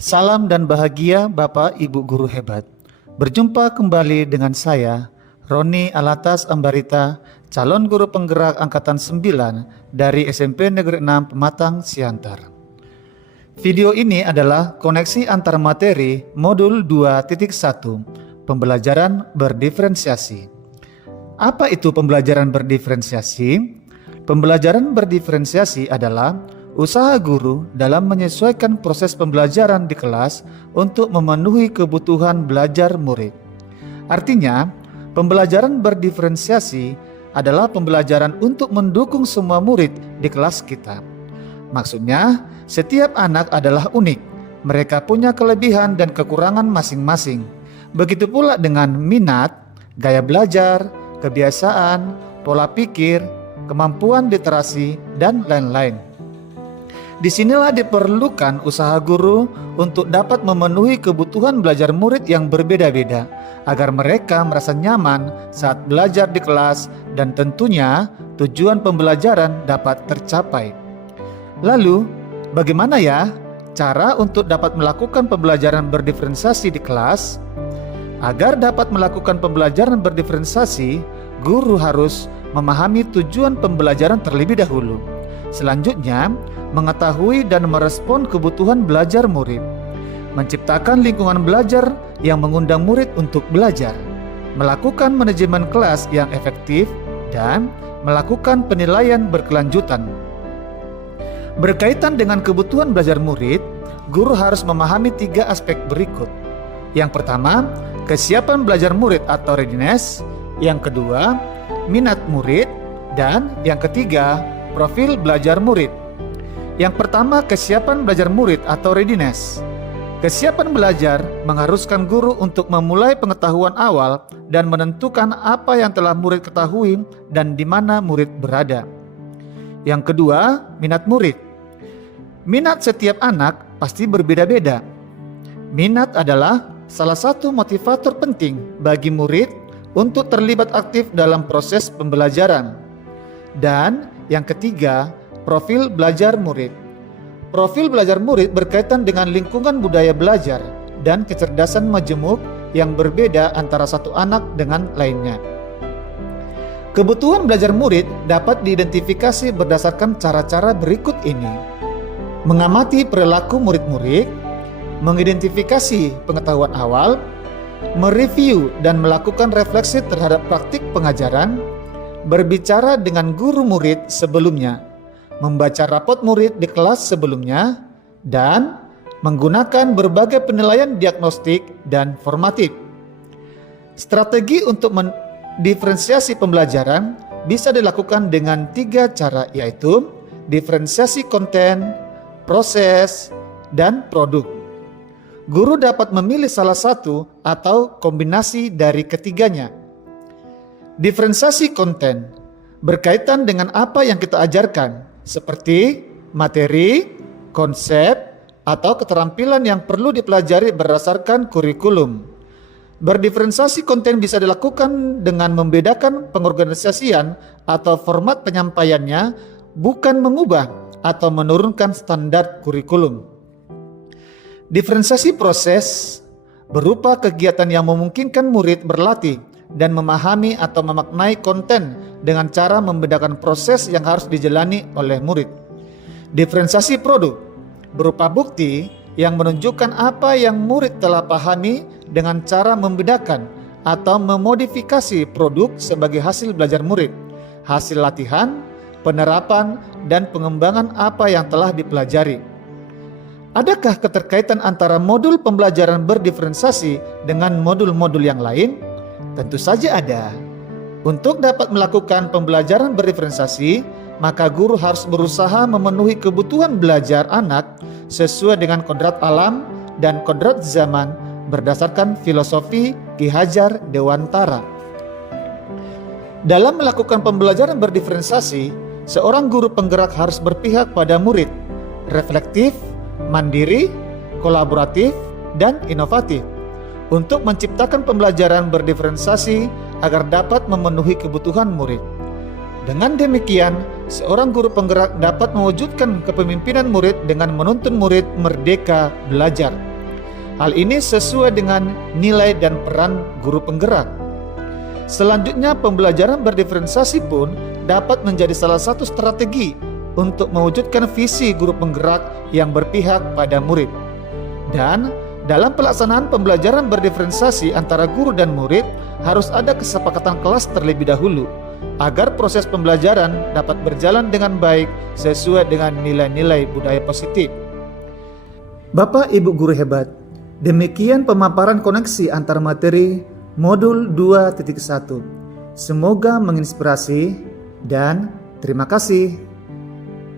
Salam dan bahagia Bapak Ibu Guru hebat. Berjumpa kembali dengan saya, Roni Alatas Ambarita, calon guru penggerak Angkatan 9 dari SMP Negeri 6 Pematang, Siantar. Video ini adalah koneksi antar materi modul 2.1, pembelajaran berdiferensiasi. Apa itu pembelajaran berdiferensiasi? Pembelajaran berdiferensiasi adalah usaha guru dalam menyesuaikan proses pembelajaran di kelas untuk memenuhi kebutuhan belajar murid. Artinya, pembelajaran berdiferensiasi adalah pembelajaran untuk mendukung semua murid di kelas kita. Maksudnya, setiap anak adalah unik. Mereka punya kelebihan dan kekurangan masing-masing. Begitu pula dengan minat, gaya belajar, kebiasaan, pola pikir, kemampuan literasi, dan lain-lain. Disinilah diperlukan usaha guru untuk dapat memenuhi kebutuhan belajar murid yang berbeda-beda, agar mereka merasa nyaman saat belajar di kelas dan tentunya tujuan pembelajaran dapat tercapai. Lalu, bagaimana ya cara untuk dapat melakukan pembelajaran berdiferensiasi di kelas? Agar dapat melakukan pembelajaran berdiferensiasi, guru harus memahami tujuan pembelajaran terlebih dahulu. Selanjutnya, mengetahui dan merespon kebutuhan belajar murid, menciptakan lingkungan belajar yang mengundang murid untuk belajar, melakukan manajemen kelas yang efektif, dan melakukan penilaian berkelanjutan. Berkaitan dengan kebutuhan belajar murid, guru harus memahami 3 aspek berikut. Yang pertama, kesiapan belajar murid atau readiness. Yang kedua, minat murid. Dan yang ketiga, profil belajar murid. Yang pertama, kesiapan belajar murid atau readiness. Kesiapan belajar mengharuskan guru untuk memulai pengetahuan awal dan menentukan apa yang telah murid ketahui dan di mana murid berada. Yang kedua, minat murid. Minat setiap anak pasti berbeda-beda. Minat adalah salah satu motivator penting bagi murid untuk terlibat aktif dalam proses pembelajaran. Dan yang ketiga, profil belajar murid. Profil belajar murid berkaitan dengan lingkungan budaya belajar dan kecerdasan majemuk yang berbeda antara satu anak dengan lainnya. Kebutuhan belajar murid dapat diidentifikasi berdasarkan cara-cara berikut ini. Mengamati perilaku murid-murid, mengidentifikasi pengetahuan awal, mereview dan melakukan refleksi terhadap praktik pengajaran, berbicara dengan guru murid sebelumnya, membaca rapot murid di kelas sebelumnya, dan menggunakan berbagai penilaian diagnostik dan formatif. Strategi untuk mendiferensiasi pembelajaran bisa dilakukan dengan 3 cara, yaitu diferensiasi konten, proses, dan produk. Guru dapat memilih salah satu atau kombinasi dari ketiganya. Diferensiasi konten berkaitan dengan apa yang kita ajarkan, seperti materi, konsep, atau keterampilan yang perlu dipelajari berdasarkan kurikulum. Berdiferensiasi konten bisa dilakukan dengan membedakan pengorganisasian atau format penyampaiannya, bukan mengubah atau menurunkan standar kurikulum. Diferensiasi proses berupa kegiatan yang memungkinkan murid berlatih dan memahami atau memaknai konten dengan cara membedakan proses yang harus dijalani oleh murid. Diferensiasi produk berupa bukti yang menunjukkan apa yang murid telah pahami dengan cara membedakan atau memodifikasi produk sebagai hasil belajar murid, hasil latihan, penerapan, dan pengembangan apa yang telah dipelajari. Adakah keterkaitan antara modul pembelajaran berdiferensiasi dengan modul-modul yang lain? Tentu saja ada. Untuk dapat melakukan pembelajaran berdiferensiasi, maka guru harus berusaha memenuhi kebutuhan belajar anak sesuai dengan kodrat alam dan kodrat zaman berdasarkan filosofi Ki Hajar Dewantara. Dalam melakukan pembelajaran berdiferensiasi, seorang guru penggerak harus berpihak pada murid, reflektif, mandiri, kolaboratif, dan inovatif, untuk menciptakan pembelajaran berdiferensiasi agar dapat memenuhi kebutuhan murid. Dengan demikian, seorang guru penggerak dapat mewujudkan kepemimpinan murid dengan menuntun murid merdeka belajar. Hal ini sesuai dengan nilai dan peran guru penggerak. Selanjutnya, pembelajaran berdiferensiasi pun dapat menjadi salah satu strategi untuk mewujudkan visi guru penggerak yang berpihak pada murid. Dan dalam pelaksanaan pembelajaran berdiferensiasi antara guru dan murid harus ada kesepakatan kelas terlebih dahulu agar proses pembelajaran dapat berjalan dengan baik sesuai dengan nilai-nilai budaya positif. Bapak Ibu guru hebat, demikian pemaparan koneksi antar materi modul 2.1. Semoga menginspirasi dan terima kasih.